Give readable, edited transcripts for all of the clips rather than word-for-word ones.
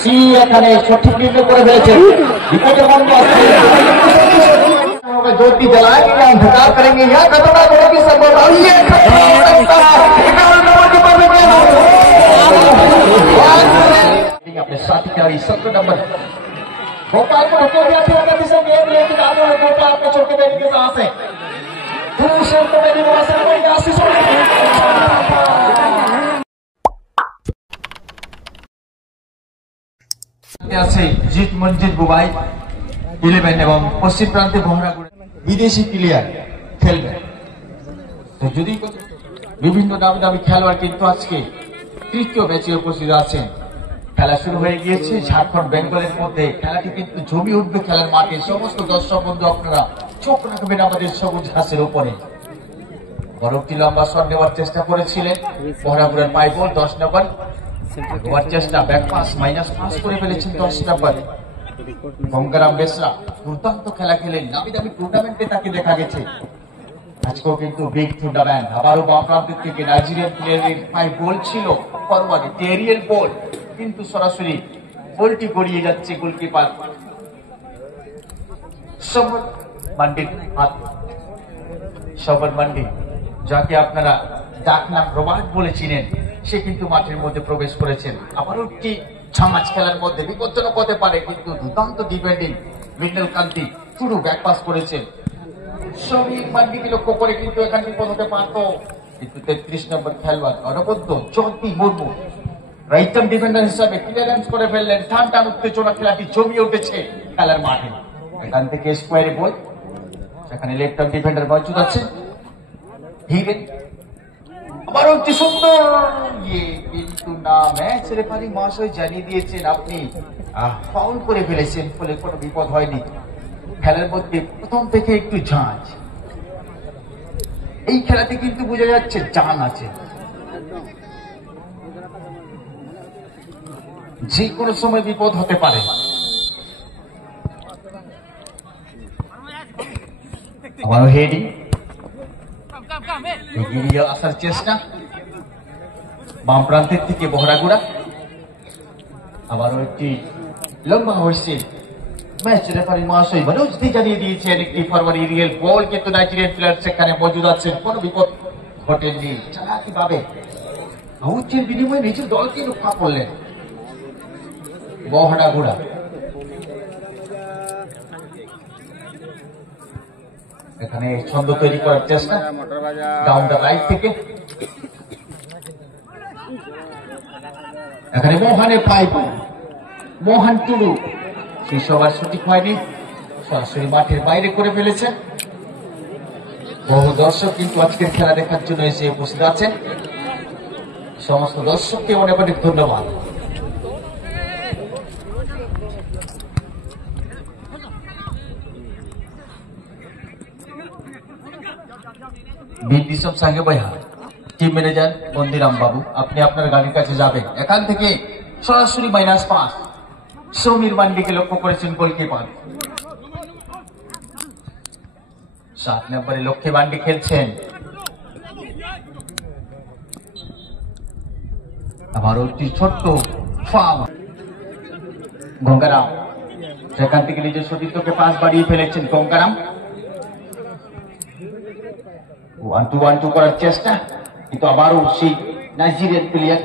C এখানে সঠিক নির্ণয় করে ফেলেছে विकेट बंद ज्योति जलाएंगे या अंधकार करेंगे या खतरनाक होगी संभव अपने साथी खिलाड़ी 17 नंबर गोपाल को ढके दिया था गति से गेम लेकिन आगे गोपाल अपने छोटे बेटी के साथ है दूसरे को मेरी नवाज में आशीष আছে জিত মঞ্জিত বুবাই 11 এবং পশ্চিম প্রান্তে বহরাগুড়া বিদেশি প্লেয়ার খেলবে তো যদি বিভিন্ন দামি দামি খেলোয়াড় কিন্তু আজকে তৃতীয় ম্যাচে উপস্থিত আছেন খেলা শুরু হয়ে গিয়েছে ঝাড়খণ্ড বেঙ্গলের মধ্যে খেলাটি কিন্তু জমি উঠবে খেলার মাঠে সমস্ত দর্শক বন্ধু আপনারা চোখ রাখবেন আমাদের সবুজ ঘাসের উপরে বরফটি লম্বা শট নেওয়ার চেষ্টা করেছিলেন বহরাগুড়ার পাই বল 10 নম্বর ওয়ার চেষ্টা ব্যাক পাস -5 করে ফেলেছেন 10 নম্বর গঙ্গারাম বেসরা দুর্দান্ত খেলা খেলেন নামি দামি টুর্নামেন্টে তাকে দেখা গেছে আজকেও কিন্তু বিগ টুর্নামেন্ট আবারও বাম প্রান্ত থেকে নাইজেরিয়ান প্লেয়ারের পায়ে বল ছিল ফরওয়ার্ডে টেরিয়াল বল কিন্তু সরাসরি বলটি গড়িয়ে যাচ্ছে গোলকিপার সবর মান্ডির হাত সবর মান্ডি যাকে আপনারা ডাকনাম রবার্ট বলেছিলেন সে কিন্তু মাঠের মধ্যে প্রবেশ করেছেন আবারও একটি ঝামাজ খেলার মধ্যে বিপজ্জনক হতে পারে কিন্তু দুর্দান্ত ডিফেন্ডিং মিন্ডল কান্তি শুরু ব্যাক পাস করেছেন সমীর মান্ডিকে লক্ষ্য করে কিন্তু এখানে বিপদ হতে পারত কিন্তু 33 নম্বর খেলোয়াড় অনবদ্য জ্যোতি মুর্মু রাইট আর্ম ডিফেন্ডার হিসাবে ক্লিয়ারেন্স করে ফেললেন টান উত্তেজনা খেলাটি জমিয়ে উঠেছে খেলার মাঠে এখান থেকে স্কোয়ারে বল সেখানে লেফট আর্ম ডিফেন্ডার মজুদ আছে হিরেন আবারও একটি সুন্দর কিন্তু না ম্যাচ রেফারি মহাশয় জানিয়ে দিয়েছেন আপনি ফাউল করে ফেলেছেন ফলে কোনো বিপদ হয়নি খেলার মধ্যে প্রথম থেকে একটু ঝাঁঝ এই খেলাতে কিন্তু বোঝা যাচ্ছে জান আছে যে কোনো সময় বিপদ হতে পারে আবারও হেডিং এগিয়ে আসার চেষ্টা বাম প্রান্তের থেকে বহরাগুড়া আবারও একটি লম্বা হয়েছে ম্যাচ রেফারি মহাশয় মনোজদি জানিয়ে দিয়েছেন একটি ফরওয়ার্ড এরিয়াল বল কিন্তু নাইজেরিয়ান প্লেয়ার সেখানে মজুদ আছেন কোনো বিপদ ঘটেননি চালাকি ভাবে আউটের বিনিময়ে নিজের দলকে রক্ষা করলেন বহরাগুড়া এখানে ছন্দ তৈরি করার চেষ্টা ডাউন দ্য রাইট থেকে এখানে মোহনের পাইপ মোহন টুডু সেই সবার সঠিক হয়নি সরাসরি মাঠের বাইরে করে ফেলেছেন বহু দর্শক কিন্তু আজকের খেলা দেখার জন্য এসে উপস্থিত আছেন সমস্ত দর্শককে অনেক অনেক ধন্যবাদ বিশপ সাহেব ভাইয়া টিম ম্যানেজার মন্দিরাম বাবু আপনি আপনার গাড়ির কাছে যাবেন এখান থেকে সরাসরি -5 সমীর মান্ডিকে লক্ষ্য করেছেন গোলকিপার 7 নম্বরে লক্ষ্মী মান্ডি খেলছেন আবারও একটি ছোট্ট ফার্ম গঙ্গারাম সেখান থেকে নিজের সতীর্থকে পাস বাড়িয়ে ফেলেছেন গঙ্গারাম 1-2 করার চেষ্টা কিন্তু আবারও সেই নাইজেরিয়ান প্লেয়ার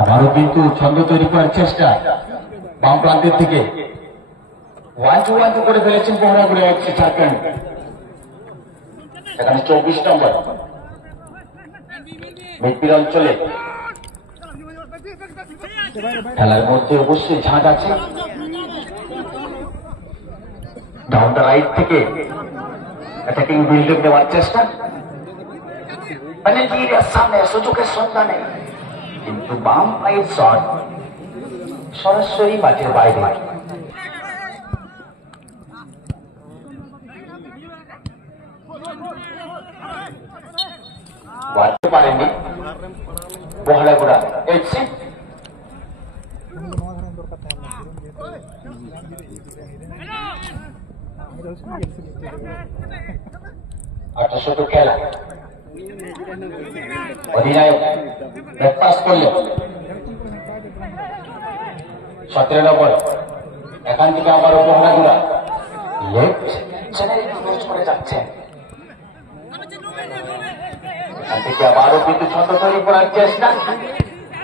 আবারও কিন্তু ছন্দ তৈরি করার চেষ্টা বাম প্রান্তের থেকে 1-2 করে ফেলেছেন বহরাগুড়া ঝাড়খণ্ড এখানে 24 নম্বর মিডফিল্ড অঞ্চলে খেলার মধ্যে অবশ্যই ঝাঁজ আছে ডাউন দ্য রাইট থেকে অ্যাটাকিং বিল্ডআপ নেওয়ার চেষ্টা নাইজেরিয়ার সামনে সুযোগের সন্ধান নেই কিন্তু বাম পায়ের শট সরাসরি মাঠের বাইরে বাড়তে পারেননি বহরাগুড়া এফসি খেলা অধিনায়ক ব্যাকপাস করলেন 17 নম্বর। এখান থেকে আবারও বহরাগুড়া লেফট চ্যানেল ক্লোজ করে যাচ্ছে। এখান থেকে আবারও কিন্তু ছন্দ তৈরি করার চেষ্টা,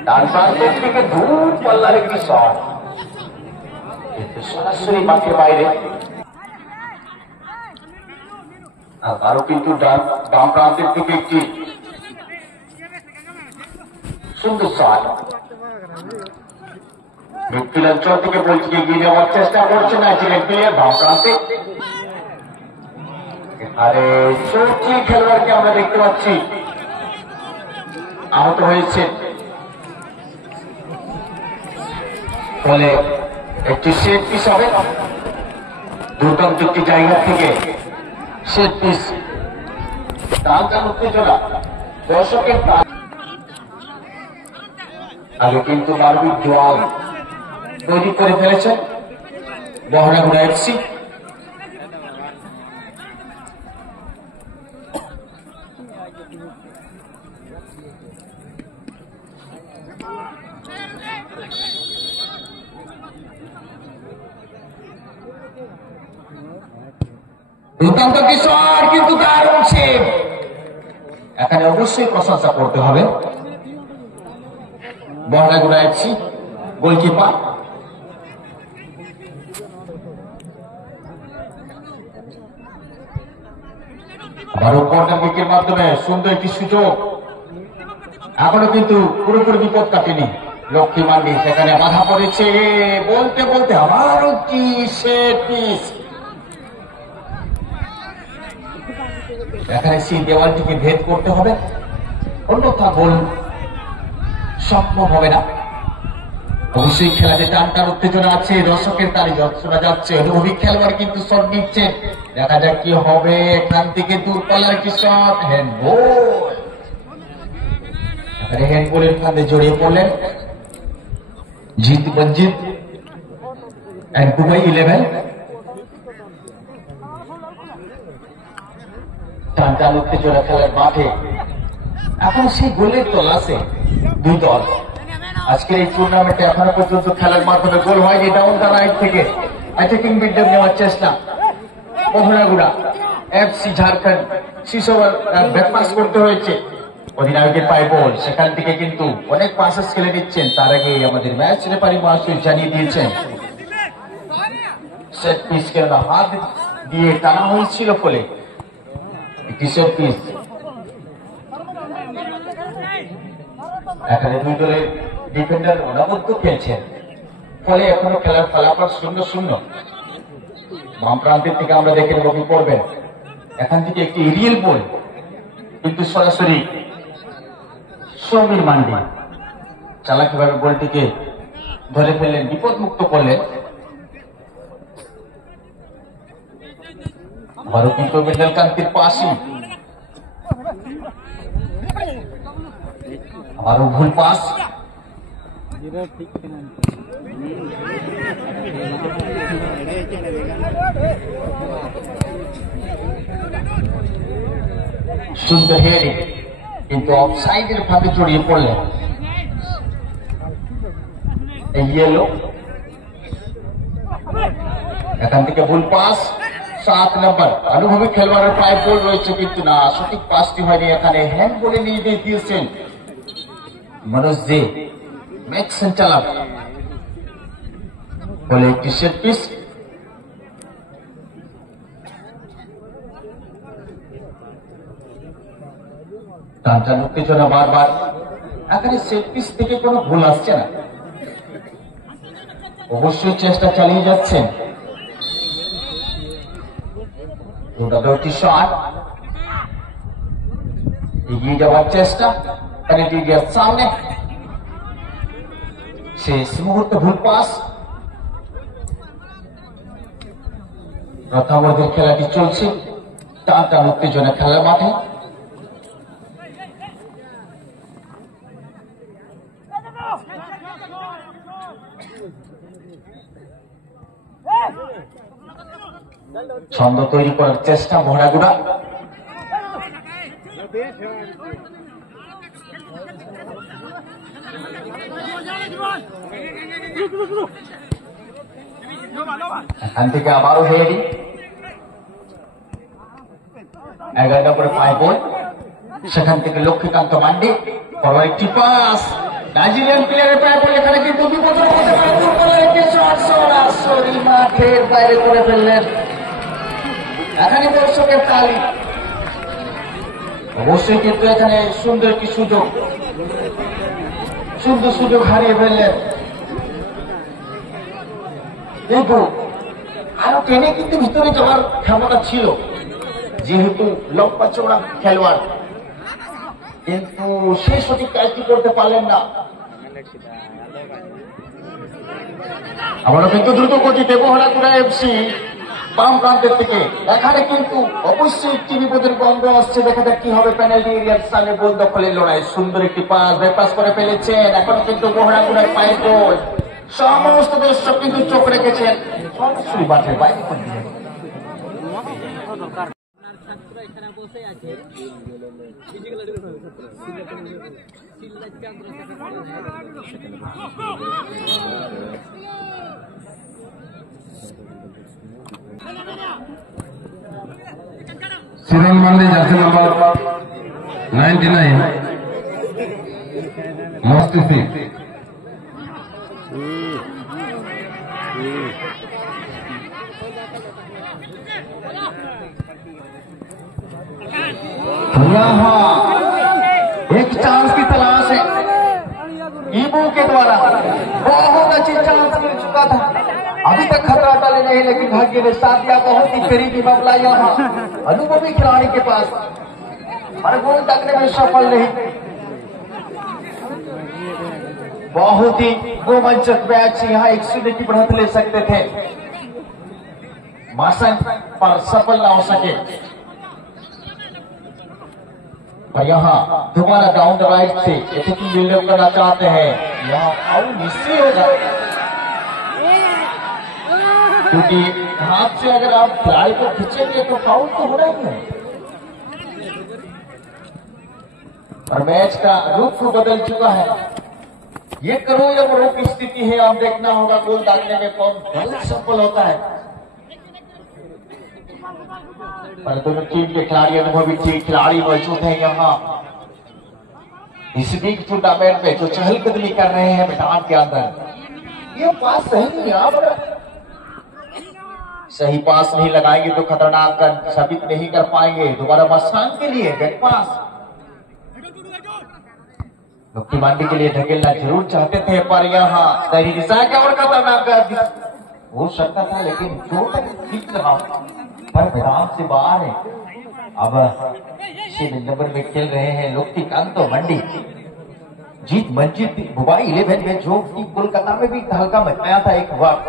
ডান প্রান্তের থেকে দূর পাল্লার একটি শট, কিন্তু সরাসরি মাঠের বাইরে। আবারও কিন্তু ডান প্রান্তের থেকে একটি সুন্দর শট। মিডফিল্ড অঞ্চল থেকে বলছি এগিয়ে যাওয়ার চেষ্টা করছে না প্লেয়ার বাম প্রান্তে। আরে চলছে খেলোয়াড়কে আমরা দেখতে পাচ্ছি আহত হয়েছে, ফলে একটি সেট পিস হবে। দুর্দান্ত একটি জায়গা থেকে সেট পিস, টানটান উত্তেজনা, দর্শকের আগে কিন্তু মারবি জোয়াল তৈরি করে ফেলেছে বহরাগুড়া এফসি। দুর্দান্ত কিশোর, কিন্তু দারুণ সেভ। এখানে অবশ্যই প্রশংসা করতে হবে বহরাগুড়া এফসি গোলকিপার। আবারও কর্নার কিকের মাধ্যমে সুন্দর একটি সুযোগ। এখনো কিন্তু পুরোপুরি বিপদ কাটেনি লক্ষ্মী মান্ডি, সেখানে বাধা পড়েছে। বলতে বলতে আবারও কি সেট পিস, এখানে সেই দেওয়ালটিকে ভেদ করতে হবে, অন্যথা গোল সম্ভব হবে না। অবশ্যই খেলাতে টানটার উত্তেজনা আছে, দর্শকের তালি শোনা যাচ্ছে। অভিক খেলোয়াড় কিন্তু শট নিচ্ছেন, দেখা যাক কি হবে। এখান থেকে দূরপাল্লার কি শট, হ্যান্ডবল। এখানে হ্যান্ডবলের ফাঁদে জড়িয়ে পড়লেন জিত মঞ্জিত এন্ড দুবাই 11। টানটান উত্তেজনা খেলার মাঠে এখন সেই গোলের তলাশে দুই দল। আজকে এই টুর্নামেন্টে এখনো পর্যন্ত খেলার মাধ্যমে গোল হয়নি। ডাউন দ্য রাইট থেকে অ্যাটাকিং মিডফিল্ড নেওয়ার চেষ্টা বহরাগুড়া এফসি ঝাড়খণ্ড। শিশোর ব্যাকপাস করতে হয়েছে, অধিনায়কের পায়ে বল, সেখান থেকে কিন্তু অনেক পাসেস খেলে দিচ্ছেন। তার আগে আমাদের ম্যাচ রেফারি মহাশয় জানিয়ে দিয়েছেন সেট পিস কেননা হাত দিয়ে টানা হয়েছিল, ফলে একটি সেট পিস। এখানে দুই দলের ডিফেন্ডার অনবদ্য খেলছেন, ফলে এখনো খেলার ফলাফল 0-0। বাম প্রান্তের থেকে আমরা দেখে নেব কি করবেন। এখান থেকে একটি এরিয়াল বল, কিন্তু সরাসরি সমীর মান্ডি চালাকিভাবে বলটিকে ধরে ফেললেন, বিপদ মুক্ত করলেন। আবারও কিন্তু মিডল কান্তির পাশই, আবারও ভুল পাস। সুন্দর হেডিং, কিন্তু অফসাইডের ফাঁদে জড়িয়ে পড়লেন ইয়েলো। এখান থেকে ভুল পাস, 7 নম্বর অনুভবী খেলোয়াড়ের পায়ে বল রয়েছে, কিন্তু না, সঠিক পাসটি হয়নি। এখানে হ্যান্ড বলে নির্দেশ দিয়েছেন মনোজ দে, ম্যাক্সন চালাক, বলে একটি সেট পিস। টানটান উত্তেজনা বারবার, এখানে সেট পিস থেকে কোনো ভুল আসছে না, অবশ্যই চেষ্টা চালিয়ে যাচ্ছেন। দুটি শট, এগিয়ে যাওয়ার চেষ্টা, সামনে শেষ মুহূর্তে ভুল পাস। প্রথমার্ধের খেলাটি চলছে, টানটান উত্তেজনা খেলার মাঠে। ছন্দ তৈরি করার চেষ্টা বহরাগুড়া। এখান থেকে আবারও হেডি 11 নম্বরে 5 বল, সেখান থেকে লক্ষ্মীকান্ত মান্ডি বড় একটি পাস নাইজেরিয়ান প্লেয়ারের পায়ে পড়ে এখানে কিন্তু বিপদের মধ্যে ফুটবলের একটি শট সরাসরি মাঠের বাইরে করে ফেললেন। এখানে দর্শকের তালি, অবশ্যই কিন্তু এখানে সুন্দর একটি সুযোগ হারিয়ে ফেললেন, কিন্তু আরো টেনে কিন্তু ভিতরে যাওয়ার ক্ষমতা ছিল যেহেতু লম্বা চওড়া খেলোয়াড়, কিন্তু সেই সঠিক কাজটি করতে পারলেন না। আবারও কিন্তু দ্রুত গতিতে বহরাকুড়া এফসি বাম প্রান্তের থেকে এখানে কিন্তু অবশ্যই একটি বিপদের গন্ধ আসছে। দেখা যাক কি হবে পেনাল্টি এরিয়ার সামনে গোল দখলের লড়াই। সুন্দর একটি পাস ব্যাকপাস করে ফেলেছেন, এখনো কিন্তু বহরাকুড়ার পায়ে গোল। সমস্ত দর্শক কিন্তু চোখ রেখেছেন সরাসরি মাঠের বাইরে করে দিলেন। সিরন মান্ডি জার্সি নাম্বার 99 মস্তিসি एक चांस की तलाश है ईबू के द्वारा, बहुत अच्छी चांस मिल चुका था, अभी तक खतरा टले नहीं, लेकिन भाग्य ने साथ दिया। बहुत ही करीबी मामला यहाँ अनुभवी खिलाड़ी के पास, पर गोल तकने में सफल नहीं। बहुत ही रोमांचक मैच, यहाँ 100 की बढ़त ले सकते थे, मासन पर सफल ना हो सके। और यहाँ दोबारा डाउन द राइट से एटीपी बिल्डअप करना चाहते हैं, यहाँ फाउल निश्चित होगा, क्योंकि हाथ से अगर आप खिलाड़ी को खींचेंगे तो फाउल तो होना ही है। और मैच का रुख बदल चुका है, ये करो या मरो की स्थिति है। आप देखना होगा गोल दागने में कौन गलत सफल होता है। और दोनों टीम के खिलाड़ी अनुभवी खिलाड़ी मौजूद हैं यहाँ इस लीग टूर्नामेंट में, जो चहलकदमी कर रहे हैं मैदान के अंदर। ये पास सही नहीं, आप सही पास नहीं लगाएंगे तो खतरनाक रन साबित नहीं कर पाएंगे। दोबारा मस्तान के लिए बैक पास लक्ष्मी मांडी के लिए ढकेलना जरूर चाहते थे, पर यहाँ दही दिशा के और खतरनाक हो सकता था, लेकिन जो तक ठीक रहा पर मैदान से बाहर है। अब 6 नंबर में खेल रहे हैं लक्ष्मीकांत मंडी, जीत मंजित दुबई 11 में जो कि कोलकाता में भी हल्का मचाया था एक वक्त,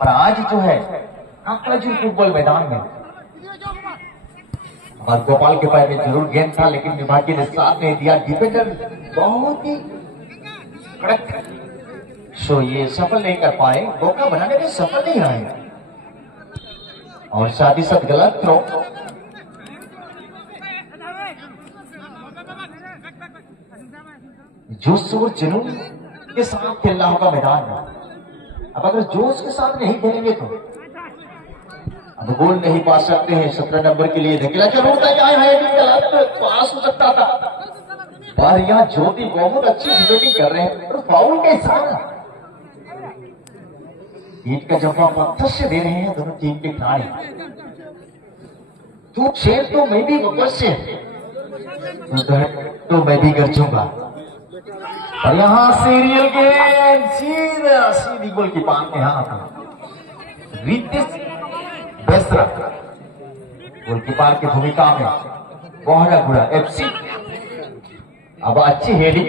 पर आज जो है आंकड़ाजी फुटबॉल मैदान में। और गोपाल के पैर में जरूर गेंद था, लेकिन विभागी ने साथ नहीं दिया। डिफेंडर बहुत ही कड़क, सो ये सफल नहीं कर पाए, मौका बनाने में सफल नहीं आए, और साथ ही साथ गलत थ्रो। जोश और जुनून के साथ खेलना होगा मैदान में। अब अगर जोश के साथ नहीं खेलेंगे तो अब गोल नहीं पा सकते हैं। 17 नंबर के लिए धकेला जरूर था, गलत पास हो सकता था, पर यहाँ ज्योति बहुत अच्छी डिफेंडिंग कर रहे हैं, और फाउल के साथ ईट का जवाब पत्थर से दे रहे हैं दोनों टीम के खिलाड़ी। तू शेर तो मैं भी अवश्य, तो मैं भी गरजूंगा। और यहाँ सीरियल गेम सीधी गोल की पान के हाथ रितिश बेसरा गोलकीपर की भूमिका में बहरागुड़ा एफसी। अब अच्छी हेडिंग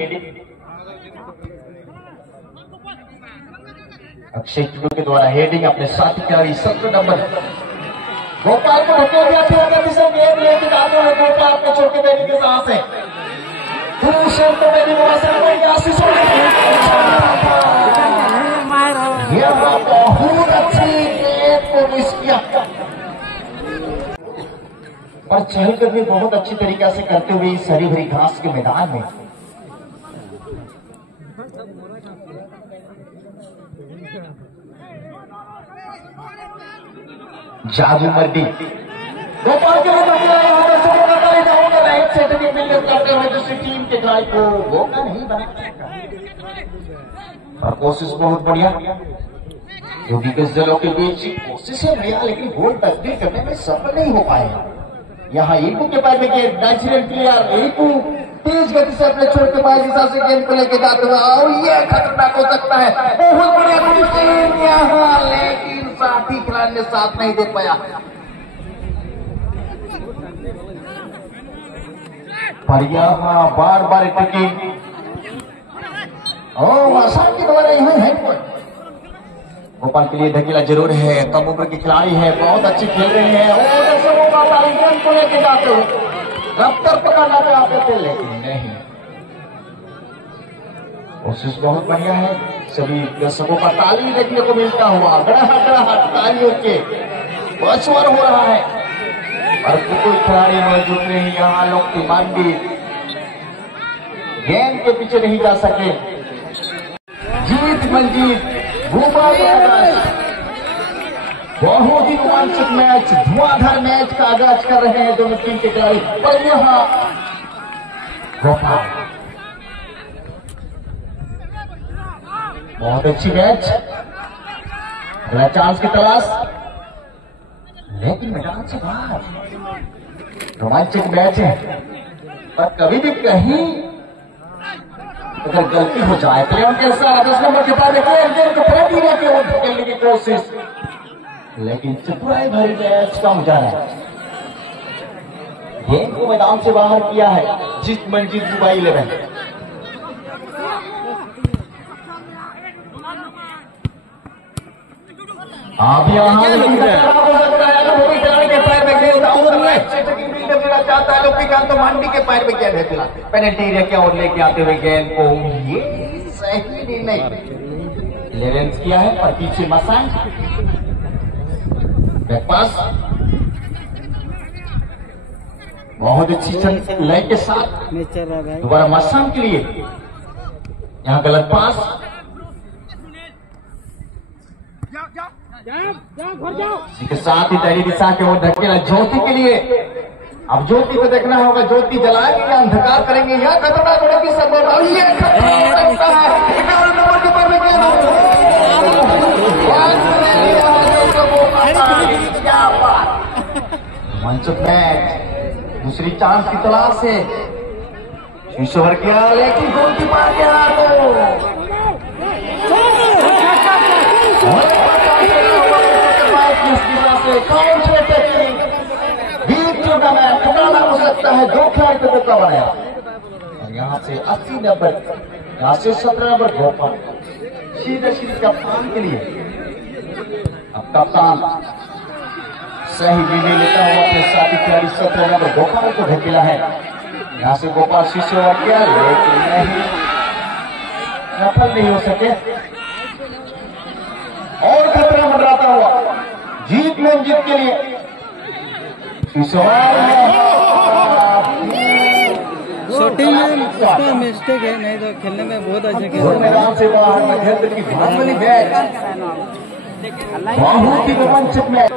अक्षय टुडू के द्वारा, हेडिंग अपने साथी खिलाड़ी 17 नंबर गोपाल को ढकेल दिया था। गेम लेके जाते हैं गोपाल के छोटे बेटी के साथ है बहुत अच्छी गेम को मिस किया, और चहलकदमी बहुत अच्छी तरीके से करते हुए इस हरी भरी घास के मैदान में जादू मर्डी गोपाल के करते हुए दूसरी टीम के खिलाड़ी को मौका नहीं बना और कोशिश बहुत बढ़िया क्योंकि किस दलों के बीच कोशिश है बढ़िया लेकिन गोल तस्दीर करने में सफल नहीं हो पाएगा। यहाँ ईकू के पैर में गेंद नाइजीरियन प्लेयर ईकू तेज गति से अपने छोर के बाई दिशा से गेंद को लेकर जाते हुए और ये खतरनाक हो सकता है। बहुत बढ़िया फिनिशिंग यहाँ लेकिन साथी खिलाड़ी ने साथ नहीं दे पाया। पर यहाँ बार बार टिकिंग आसान के द्वारा यहाँ है गोपाल के लिए धकेला जरूर है। कम उम्र के खिलाड़ी है बहुत अच्छी खेल रहे हैं और गेंद को लेके जाते हुए रफ्तार पकड़ना चाहते थे लेकिन नहीं। कोशिश बहुत बढ़िया है। सभी दर्शकों का ताली देखने को मिलता हुआ गड़ाहट तालियों के बचवर हो रहा है और कोई खिलाड़ी मौजूद नहीं। यहाँ लोग की मांगी गेंद के पीछे नहीं जा सके। जीत मंजीत बहुत ही रोमांचक मैच धुआंधार मैच का आगाज कर रहे हैं दोनों टीम के खिलाड़ी। पर यहाँ बहुत अच्छी मैच अगला चांस की तलाश लेकिन मैदान से बाहर रोमांचक मैच है पर कभी भी कहीं अगर गलती हो जाए प्लेयर के साथ 10 नंबर के पास गेंद को फेंक दिया कि वो खेलने की कोशिश लेकिन चतुराई भरी मैच का मुजाहरा है। गेंद को मैदान से बाहर किया है जीत मंजीत दुबई 11। अब यहाँ चाहता है लक्ष्मीकांत तो मांडी के पैर में गेंद है फिलहाल पेनल्टी एरिया की ओर लेके आते हुए गेंद को ये सही निर्णय क्लियरेंस किया है पर पीछे मसान बैकपास बहुत अच्छी लय के साथ दोबारा मसान के लिए यहाँ गलत पास इसी के साथ ही तहरी दिशा के ओर धकेला ज्योति के लिए। अब ज्योति को देखना होगा ज्योति जलाएंगे या अंधकार करेंगे या खतरनाक होने की मंचक मैच दूसरी चांस की तलाश है। ईश्वर किया लेकिन गोल की मार के खतरनाक हो सकता है। दो खिलाड़ी को मौका बनाया और यहाँ से 80 नंबर यहाँ से 17 नंबर गोपाल सीधे कप्तान के लिए। अब कप्तान सही निर्णय लेता हुआ अपने साथी खिलाड़ी 17 नंबर गोपाल को ढकेला है। यहाँ से गोपाल शीशे और किया लेकिन नहीं सफल नहीं हो सके और खतरा मंडराता हुआ जीत में जीत के लिए शूटिंग में उसका मिस्टेक है नहीं तो खेलने में बहुत अच्छा खेल मैदान से बाहर महेंद्र की धांधली मैच बहुत ही रोमांचक मैच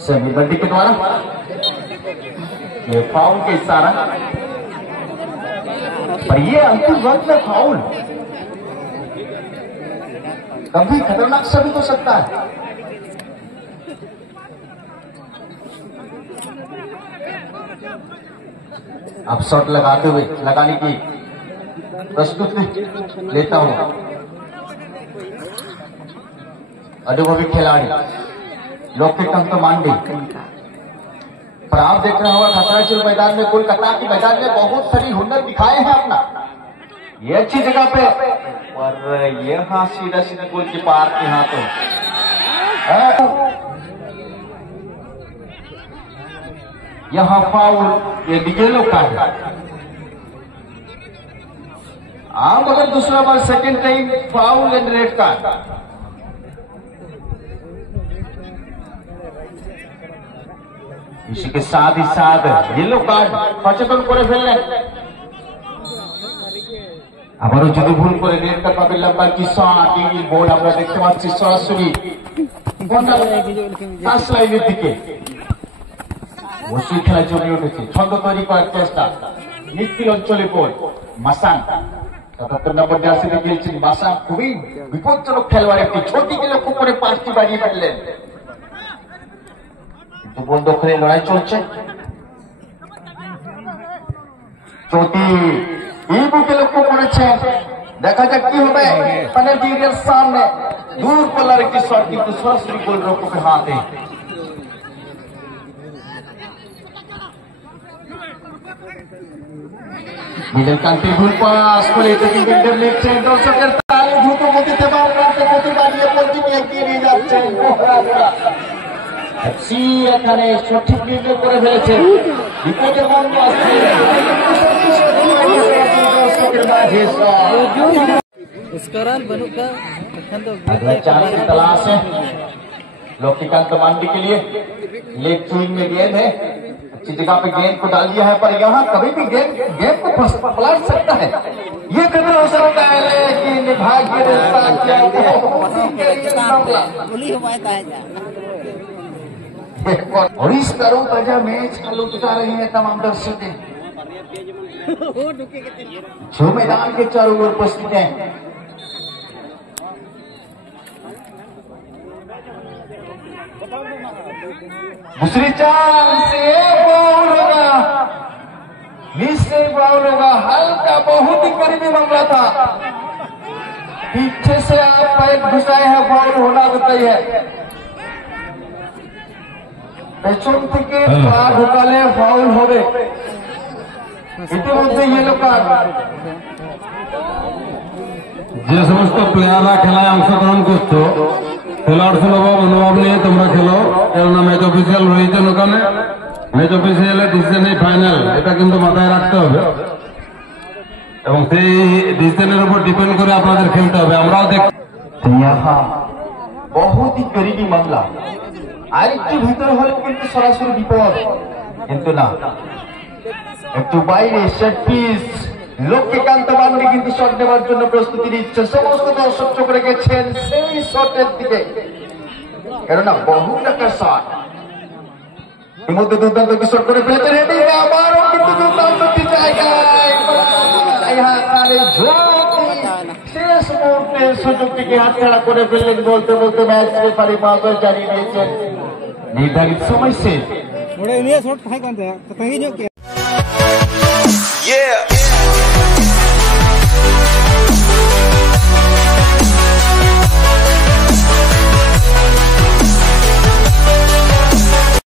सभी बड्डी के द्वारा ये फाउल के इशारा पर ये अंतिम वक्त में फाउल कभी खतरनाक साबित हो सकता है। अब शॉट लगाते हुए लगाने की प्रस्तुति लेता हूं अनुभवी खिलाड़ी लोकेटम तो मांडी पर आप देख रहे होगा खतराचुर मैदान में कोलकाता के मैदान में बहुत सारी हुनर दिखाए हैं अपना ये अच्छी जगह पे और यहाँ सीधा सीधा गोल की पार के हाथों यहाँ फाउल ये डिगेलो का है। आप अगर दूसरा बार second time foul and red card इसी के साथ ही साथ येलो कार्ड सचेतन करे फेलें আবারও যদি ভুল করে রেড কার্ড পাবেন নাম্বার কি টিভির বোর্ড আমরা দেখতে পাচ্ছি সরাসরি ফার্স্ট লাইনের দিকে অবশ্যই খেলা জমিয়ে উঠেছে। ছন্দ তৈরি করার চেষ্টা নিখিল অঞ্চলে বল মাসান ৭৭ নম্বর জার্সিতে খেলছেন মাসান, খুবই বিপজ্জনক খেলোয়াড়, একটি ছোটিকে লক্ষ্য করে 5টি বাড়িয়ে ফেললেন, কিন্তু বল দখলে লড়াই চলছে। চটি এই বুকে লক্ষ্য করেছেন, দেখা যাক কি হবে প্যানেলটির সামনে। দূর পাল্লার একটি শট, কিন্তু সরাসরি গোলরক্ষকের হাতে। মিডল কান্ট্রি ভুল পাস করে ডিফেন্ডার লিখছেন, দর্শকের তালে দ্রুত গতিতে গতি বাড়িয়ে বলটি নিয়ে এগিয়ে নিয়ে যাচ্ছেন এফসি। এখানে সঠিক নির্ণয় করে ফেলেছেন, বিপদের বন্ধ আসছে দর্শকের মাঝে। स्कोरल बनू का अगला चांस की तलाश है लौकिकांत मांडी के लिए। लेग स्विंग में गेंद है, अच्छी जगह पे गेंद को डाल दिया है, पर यहाँ कभी भी गेंद को पलट सकता है, ये खतरा हो सकता है, लेकिन भाग्य ने साथ किया। और इस तरह ताजा मैच का लुत्फ उठा रहे हैं तमाम दर्शक जो मैदान के चारों ओर उपस्थित हैं। दूसरी चांस से बाउल होगा, निश्चय बाउल होगा, हल्का बहुत ही करीबी मामला था, पीछे से आप पैर घुसाए हैं, बाउल होना तो तय है। পেছন থেকে পা ঢোকালে ফাউল হবে, ইতিমধ্যে ইয়েলো কার্ড। যে সমস্ত প্লেয়াররা খেলায় অংশগ্রহণ করছো খেলোয়াড় সুলভ মনোভাব নিয়ে তোমরা খেলো, কেননা ম্যাচ অফিসিয়াল রয়েছেন ওখানে, ম্যাচ অফিসিয়ালের ডিসিশনই ফাইনাল, এটা কিন্তু মাথায় রাখতে হবে এবং সেই ডিসিশনের উপর ডিপেন্ড করে আপনাদের খেলতে হবে। আমরাও দেখ বহুত ही करीबी मामला, আরেকটু ভিতরে হলেও কিন্তু সরাসরি বিপদ, কিন্তু না, একটু বাইরে সেট পিস। লক্ষ্মীকান্ত মান্ডি কিন্তু শট নেওয়ার জন্য প্রস্তুতি নিচ্ছে, সমস্ত দর্শক চোখ রেখেছেন সেই শটের দিকে, কেননা বহু টাকার শট। ইতিমধ্যে দুর্দান্ত কিশোর করে ফেলেছেন, হেডিং আবারও কিন্তু দুর্দান্ত জায়গায় শেষ মুহূর্তে সুযোগটিকে হাতছাড়া করে ফেললেন, বলতে বলতে ম্যাচ রেফারি মাত্র জানিয়ে দিয়েছেন নির্ধারিত সময় শেষ। Yeah.